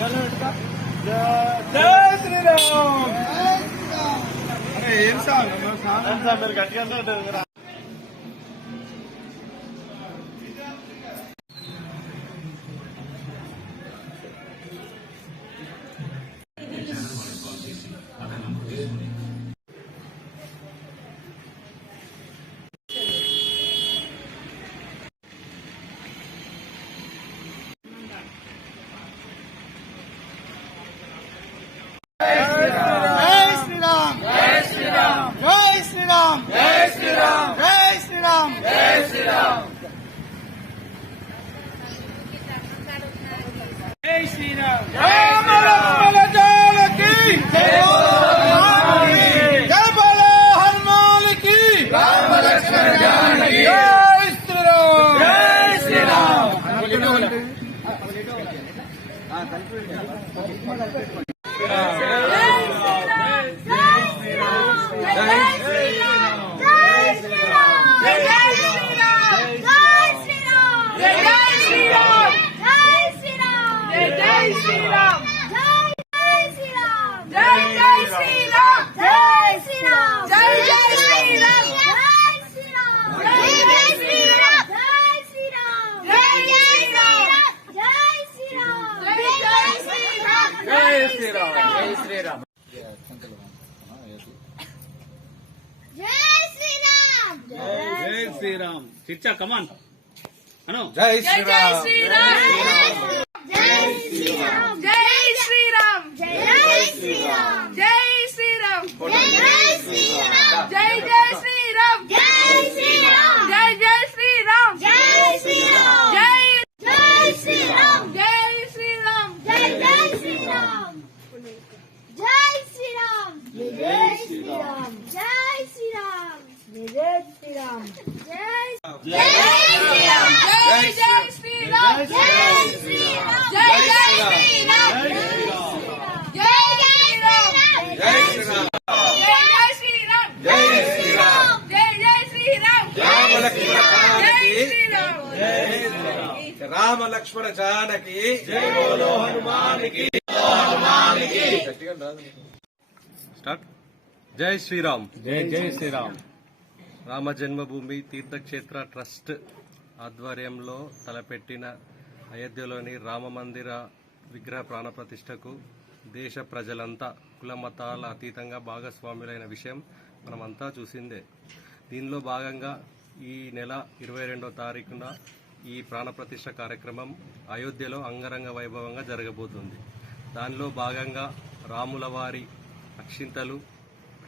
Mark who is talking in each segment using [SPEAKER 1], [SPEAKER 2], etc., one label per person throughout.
[SPEAKER 1] జై శ్రీరామ్. అరే ఏం సాంగ్? సాంగ్ మీరు గట్టిగా శ్రీరామ్ జై శ్రీరామ్ చిచ్చా కమాన్ అను
[SPEAKER 2] జై
[SPEAKER 3] శ్రీరామ్ జై శ్రీరామ్ జై శ్రీరామ్ జై శ్రీరామ్ జై శ్రీరామ్ జై శ్రీరామ్ జై జై శ్రీరామ్ జై శ్రీరామ్ జై జై శ్రీరామ్ జై శ్రీరామ్ జై జై శ్రీరామ్ జై శ్రీరామ్ జై జై శ్రీరామ్ జై శ్రీరామ్ జై శ్రీరామ్ జై శ్రీరామ్ జై శ్రీరామ్. జై శ్రీరామ్. జై జై శ్రీరామ్ జై శ్రీరామ్ జై జై శ్రీరామ్ జై జై శ్రీరామ్
[SPEAKER 2] జై శ్రీరామ్ రామ లక్ష్మణ జానకి జై బోలో హనుమానికి హనుమానికి
[SPEAKER 4] స్టార్ట్ జై శ్రీరామ్
[SPEAKER 1] జై జై శ్రీరామ్
[SPEAKER 4] రామ జన్మభూమి తీర్థక్షేత్ర ట్రస్ట్ ఆధ్వర్యంలో తలపెట్టిన అయోధ్యలోని రామ మందిర విగ్రహ ప్రాణప్రతిష్టకు దేశ ప్రజలంతా కుల మతాల అతీతంగా భాగస్వాములైన విషయం మనమంతా చూసిందే. దీనిలో భాగంగా ఈ నెల ఇరవై రెండో తారీఖున ఈ ప్రాణప్రతిష్ఠ కార్యక్రమం అయోధ్యలో అంగరంగ వైభవంగా జరగబోతుంది. దానిలో భాగంగా రాముల వారి అక్షింతలు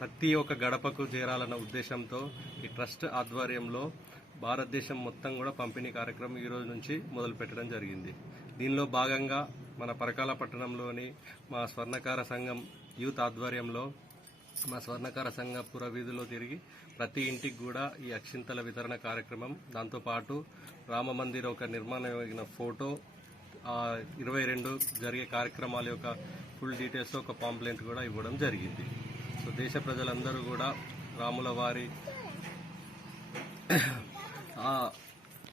[SPEAKER 4] ప్రతి ఒక్క గడపకు చేరాలన్న ఉద్దేశంతో ఈ ట్రస్ట్ ఆధ్వర్యంలో భారతదేశం మొత్తం కూడా పంపిణీ కార్యక్రమం ఈరోజు నుంచి మొదలు పెట్టడం జరిగింది. దీనిలో భాగంగా మన పరకాల పట్టణంలోని మా స్వర్ణకార సంఘం యూత్ ఆధ్వర్యంలో మా స్వర్ణకార సంఘ పుర వీధిలో తిరిగి ప్రతి ఇంటికి కూడా ఈ అక్షింతల వితరణ కార్యక్రమం దాంతోపాటు రామమందిర ఒక నిర్మాణమైన ఫోటో ఇరవై రెండు జరిగే కార్యక్రమాల యొక్క ఫుల్ డీటెయిల్స్ ఒక పాంప్లెంట్ కూడా ఇవ్వడం జరిగింది. సో దేశ ప్రజలందరూ కూడా రాముల వారి ఆ